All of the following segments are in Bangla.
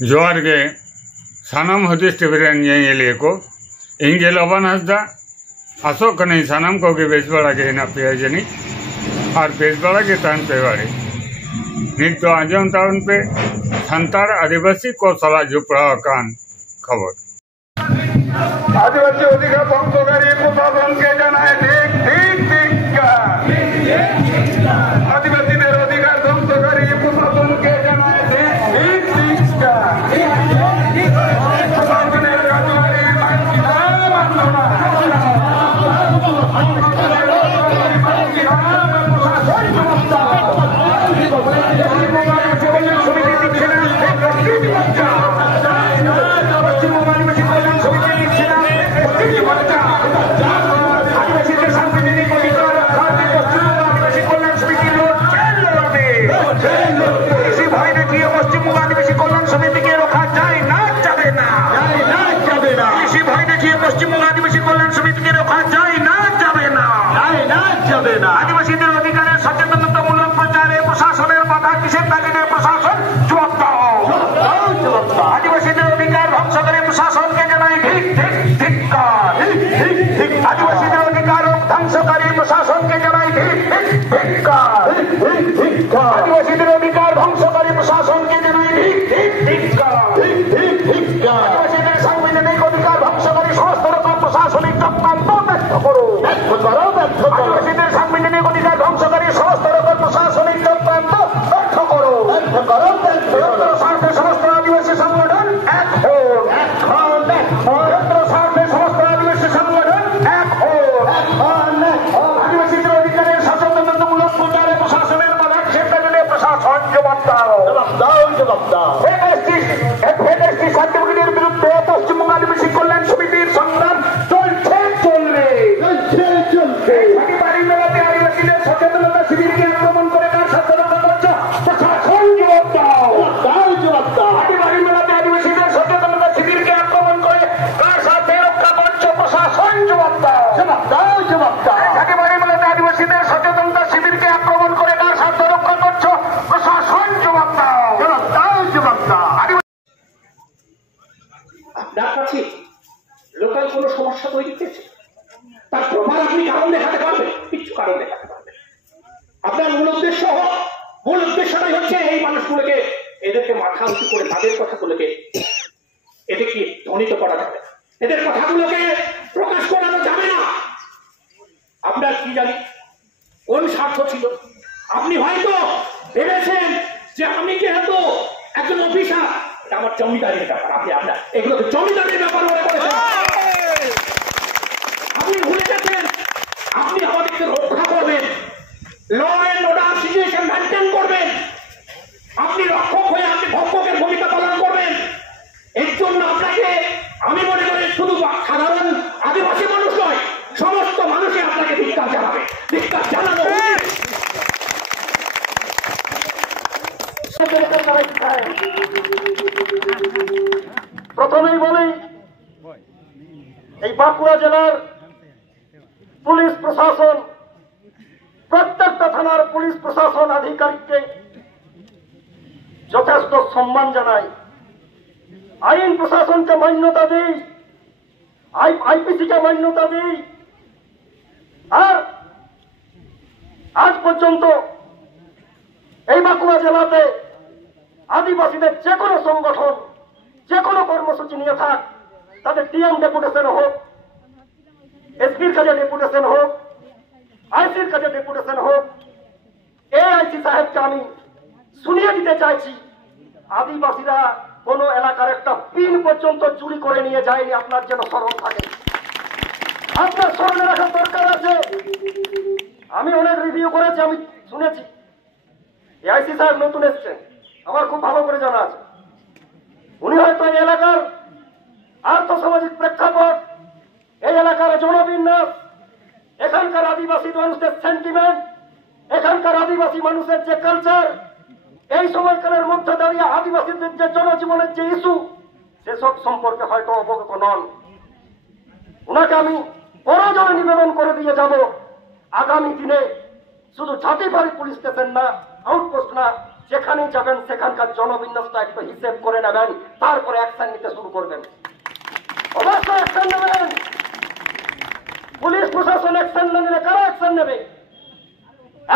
जोहार गे सानाम हदीस टीवी ये को इंगे लबन हसदा आसो कने सानाम को गे बेस बड़ा के ना पे जनी और बेस बड़ा के तान पे वाले नित तो आजम ताउन पे संतार आदिवासी को सला जुपड़ा कान खबर आदिवासी अधिकार ধ্বংসকারী প্রশাসনকে জানায় ঠিক ঠিক ধিক্কার। আদিবাসীদের অধিকার ধ্বংসকারী প্রশাসনকে জানায় ঠিক ঠিক ধিক্কার। প্রশাসনের কার্যবাহী মানছি না, মানব না। আদিবাসীদের অধিকারের সচেতনতামূলক প্রচারে প্রশাসনের বাধা কিসের তাগিদে প্রশাসন জবাব দাও। আদিবাসীদের অধিকার ধ্বংসকারী প্রশাসনকে জানাই ঠিক ঠিক ধিক্কার। আদিবাসীদের অধিকার ধ্বংসকারী প্রশাসনকে জানাই ঠিক ঠিক ধিক্কার। আদিবাসীদের অধিকার ধ্বংসকারী প্রশাসনকে জানাই ঠিক ঠিক ধিক্কার। আদিবাসীদের সাংবিধানিক অধিকার ধ্বংসকারী সমস্ত রকম প্রশাসনিক চক্রান্ত ব্যর্থ করো। আদিবাসীদের সাংবিধানিক অধিকার ধ্বংসকারী সমস্ত রকম প্রশাসনিক চক্রান্ত ব্যর্থ করো। স্বার্থে সমস্ত আদিবাসী সংগঠন এক হোক। কেন্দ্র স্বার্থে সমস্ত আদিবাসী সংগঠন এক হোক। আদিবাসীদের অধিকারের সচেতনতামূলক প্রচারে প্রশাসনের বাধা সেটা জন্য প্রশাসন জবাব দাও। এফএনএসটি সার্টিফিকেটের বিরুদ্ধে পশ্চিমবঙ্গ আদিবাসী কল্যাণ সমিতির সংগ্রাম চলছে চলবে। আদিবাসীদের সচেতনতা শিবিরকে আক্রমণ করে তার সাথে রক্ষা করছে প্রশাসন জবাব দাও। আদিবাসী মেলাতে আদিবাসীদের সচেতনতা শিবিরকে আক্রমণ করে তার সাথে রক্ষা করছে প্রশাসন জবাব দাও। আদিবাসী মেলাতে আদিবাসীদের সচেতনতা শিবিরকে আক্রমণ করে তার সাথে রক্ষা করছে প্রশাসন জবাব দাও। আপনার কাছে লোকাল কোনো সমস্যা তৈরি হয়েছে, তার প্রমাণ আপনি কারণ দেখাতে পারবেন? কিছু কারণ দেখাতে পারবেন। আপনার মূল উদ্দেশ্যটাই হচ্ছে এই মানুষগুলোকে, এদেরকে মাথা উঁচু করে তাদের কথাগুলোকে এদেরকে ধ্বনিত করা যাবে, এদের কথাগুলোকে প্রকাশ করানো যাবে না। আপনার কি জানি কোন স্বার্থ ছিল? আপনি হয়তো ভেবেছেন যে আমি যেহেতু একজন অফিসার, আমার জমিদারির ব্যাপার, আপনার এগুলোকে জমিদারির ব্যাপার মনে করেছেন। আপনি ভুলে গেছেন আপনি আমাদেরকে রক্ষা করবেন, law and order situation maintain করবেন। আপনি রক্ষক হয়ে আপনি ভক্ষকের ভূমিকা পালন করবেন। এর জন্য আপনাকে আমি মনে করি শুধু সাধারণ আদিবাসী মানুষ নয়, সমস্ত মানুষই আপনাকে ধিক্কার জানাবে, ধিক্কার জানানো উচিত। প্রথমেই বলি, এই বাঁকুড়া জেলার পুলিশ প্রশাসন, প্রত্যেকটা থানার পুলিশ প্রশাসন আধিকারিককে যথেষ্ট সম্মান জানাই, আইন প্রশাসনকে মান্যতা দিই, আইপিসিকে মান্যতা দিই। আর আজ পর্যন্ত এই বাঁকুড়া জেলাতে আদিবাসীদের যে কোনো সংগঠন যে কোনো কর্মসূচি নিয়ে থাক, তাদের ডিএম ডেপুটেশন হোক, এসপির কাছে ডেপুটেশন হোক, আইসির কাছে ডেপুটেশন হোক, এআইসি সাহেবকে আমি শুনিয়ে দিতে চাইছি, আদিবাসীরা কোন এলাকার একটা পিন পর্যন্ত চুরি করে নিয়ে যায়নি। আপনার যেন স্মরণ থাকে, আপনার স্মরণে রাখার দরকার আছে। আমি অনেক রিভিউ করেছি, আমি শুনেছি। এআইসি সাহেব নতুন এসছেন, আমার খুব ভালো করে জানা আছে। উনি হয়তো এই এলাকার আর্থসামাজিক প্রেক্ষাপট, এই এলাকার জনবিন্যাস, এখানকার আদিবাসী মানুষের সেন্টিমেন্ট, এখানকার আদিবাসী মানুষের যে কালচার, এই সময়কালের মধ্যে দাঁড়িয়ে আদিবাসীদের যে জনজীবনের যে ইস্যু, সেসব সম্পর্কে হয়তো অবগত নন। ওনাকে আমি পরজনে নিবেদন করে দিয়ে যাব, আগামী দিনে শুধু ছাতিবাড়ি পুলিশ স্টেশন না, আউটপোস্ট না, যেখানে যাবেন সেখানকার জনবিন্যাসটা একটু হিসেব করে নেবেন, তারপরে অ্যাকশন নিতে শুরু করবেন। অবশ্যই অ্যাকশন নেবেন। পুলিশ প্রশাসন অ্যাকশন না নিলে কারা অ্যাকশন নেবে?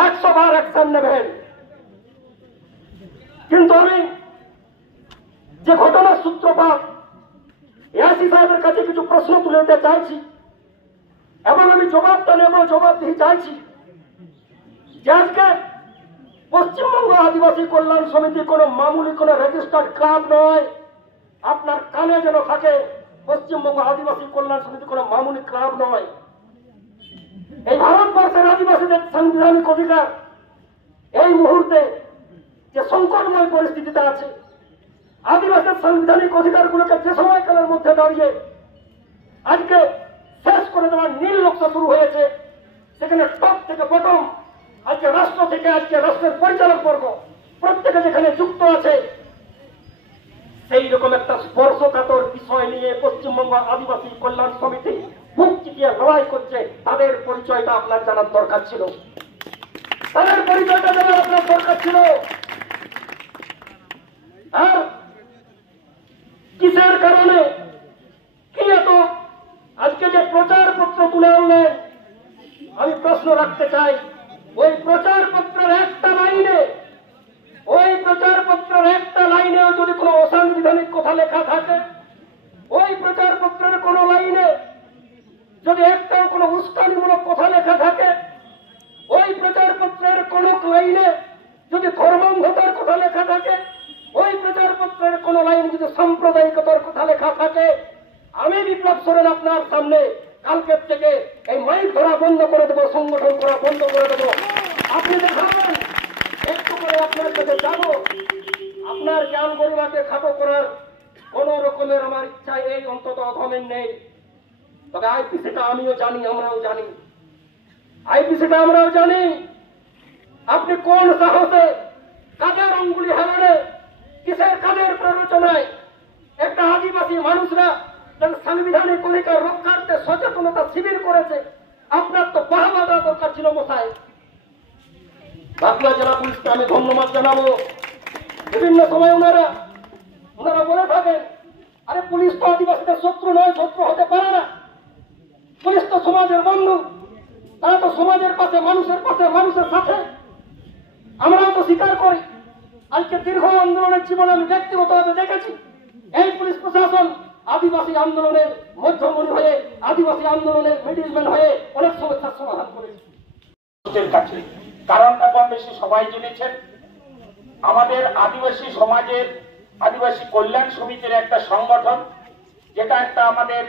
100 বার অ্যাকশন নেবেন। কিন্তু আমি যে ঘটনার সূত্রপাত এআইসি সাহেবের কাছে কিছু প্রশ্ন তুলে দিতে চাইছি এবং আমি জবাবটা নেব, জবাবদিহি চাইছি যে আজকে পশ্চিমবঙ্গ আদিবাসী কল্যাণ সমিতি কোনো মামুলি কোনো রেজিস্টার্ড ক্লাব নয়। আপনার কানে যেন থাকে, পশ্চিমবঙ্গ আদিবাসী কল্যাণ সমিতি কোনো মামুলি ক্লাব নয়। এই ভারতবর্ষের আদিবাসীদের সাংবিধানিক অধিকার এই মুহূর্তে যে সংকটময় পরিস্থিতিতে আছে, আদিবাসীর সাংবিধানিক অধিকারগুলোকে যে সময়কালের মধ্যে দাঁড়িয়ে আজকে শেষ করে দেওয়ার নীল লক্ষ্য শুরু হয়েছে, সেখানে টপ থেকে বটম আজকে রাষ্ট্র থেকে আজকে রাষ্ট্রের পরিচালক বর্গ প্রত্যেকে যেখানে যুক্ত আছে, সেই রকম একটা স্পর্শকাতর বিষয় নিয়ে পশ্চিমবঙ্গ আদিবাসী কল্যাণ সমিতি বুক চিতিয়ে লড়াই করছে। তাদের পরিচয়টা আপনার জানার দরকার ছিল, তাদের পরিচয়টা জানার আপনার দরকার ছিল। আর কিসের কারণে কি এত আজকে যে প্রচারপত্র তুলে আনলেন, আমি প্রশ্ন রাখতে চাই, ওই প্রচারপত্রের একটা লাইনেও যদি কোনো অসাংবিধানিক কথা লেখা থাকে, ওই প্রচারপত্রের কোন লাইনে যদি একটাও কোনো উস্কানিমূলক কথা লেখা থাকে, ওই প্রচারপত্রের কোন লাইনে যদি ধর্মান্ধতার কথা লেখা থাকে, ওই প্রচারপত্রের কোন লাইনে যদি সাম্প্রদায়িকতার কথা লেখা থাকে, আমি বিপ্লব সোরেন আপনার সামনে কালকের থেকে এই মাইক ধরা বন্ধ করে দেবো, সংগঠন করা বন্ধ করে দেবো। আপনি দেখাবেন, একটু করে আপনার কাছে যাবো। আপনার জ্ঞান গরিমাকে খাটো করার কোন রকমের আমার ইচ্ছা এই অন্তত অধমের নেই। তবে আইপিসিটা আমিও জানি, আমরাও জানি, আইপিসিটা আমরাও জানি। আপনি কোন সাহসে, কাদের অঙ্গুলি হেলানে, কিসের কাদের প্ররোচনায় একটা আদিবাসী মানুষরা তার সাংবিধানিক অধিকার রক্ষার্থে সচেতনতা শিবির করেছে, আপনার তো বাহবা দেওয়া দরকার ছিল মশাই। বাঁকুড়া জেলা পুলিশকে আমি ধন্যবাদ জানাবো। বিভিন্ন সময় ওনারা বলে থাকেন, আরে পুলিশ তো আদিবাসীদের শত্রু নয়, শত্রু হতে পারে না, পুলিশ তো সমাজের বন্ধু, তারা তো সমাজের পাশে, মানুষের পাশে, মানুষের সাথে। আমরাও তো স্বীকার করি। আজকে দীর্ঘ আন্দোলনের জীবনে আমি ব্যক্তিগতভাবে দেখেছি এই পুলিশ প্রশাসন আদিবাসী আন্দোলনের মধ্যমণি হয়ে, আদিবাসী আন্দোলনের মিডিলম্যান হয়ে অনেক সমস্যার সমাধান করেছে। কারণটা কম বেশি সবাই জেনেছেন। আমাদের আদিবাসী সমাজের আদিবাসী কল্যাণ সমিতির একটা সংগঠন, যেটা একটা আমাদের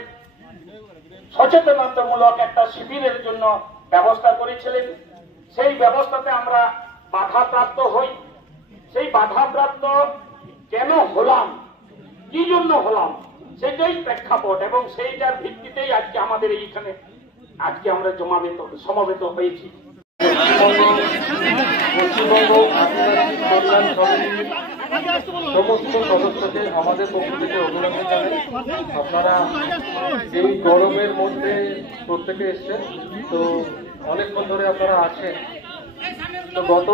সচেতনতামূলক একটা শিবিরের জন্য ব্যবস্থা করেছিলেন। সেই ব্যবস্থাতে আমরা বাধাপ্রাপ্ত হই। সেই বাধাপ্রাপ্ত কেন হলাম, কি জন্য হলাম, সেটাই প্রেক্ষাপট এবং সেইটার ভিত্তিতেই আজকে আমাদের এইখানে আজকে আমরা সমাবেত হয়েছি। পশ্চিমবঙ্গ আদিবাসী কল্যাণ সমিতির সমস্ত সদস্যকে আমাদের পক্ষ থেকে অভিনন্দন জানাই। আপনারা এই গরমের মধ্যে প্রত্যেকে এসছেন, তো অনেকক্ষণ ধরে আপনারা আছেন। তো গত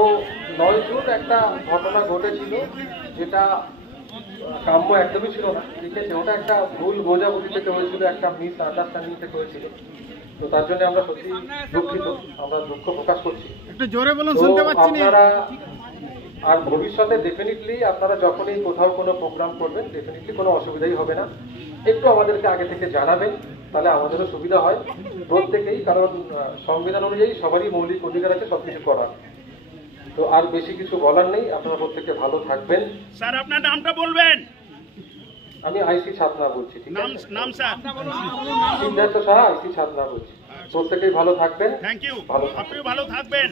9 জুন একটা ঘটনা ঘটেছিল, যেটা কাম্য একদমই ছিল না, ঠিক আছে? ওটা একটা ভুল বোঝাবুঝি থেকে হয়েছিল, একটা মিস আন্ডারস্ট্যান্ডিং থেকে হয়েছিল। তো তার জন্য আমরা সত্যি দুঃখিত, আমরা দুঃখ প্রকাশ করছি। একটু জোরে বলুন, শুনতে পাচ্ছি না। আপনারা আর ভবিষ্যতে ডেফিনেটলি আপনারা যখনই কোথাও কোনো প্রোগ্রাম করবেন, ডেফিনেটলি কোনো অসুবিধাই হবে না। একটু আমাদেরকে আগে থেকে জানাবেন, তাহলে আমাদেরও সুবিধা হয় প্রত্যেকেই, কারণ সংবিধান অনুযায়ী সবারই মৌলিক অধিকার আছে সবকিছু করার। তো আর বেশি কিছু বলার নেই, আপনারা প্রত্যেকে ভালো থাকবেন। স্যার আপনার নামটা বলবেন। আমি আইসি ছাত্রা বলছি, ঠিক আছে? নাম স্যার সিদ্ধার্থ সাহা, আইসি ছাত্রা বলছি। প্রত্যেকেই ভালো থাকবেন। থ্যাংক ইউ, ভালো আপনিও ভালো থাকবেন।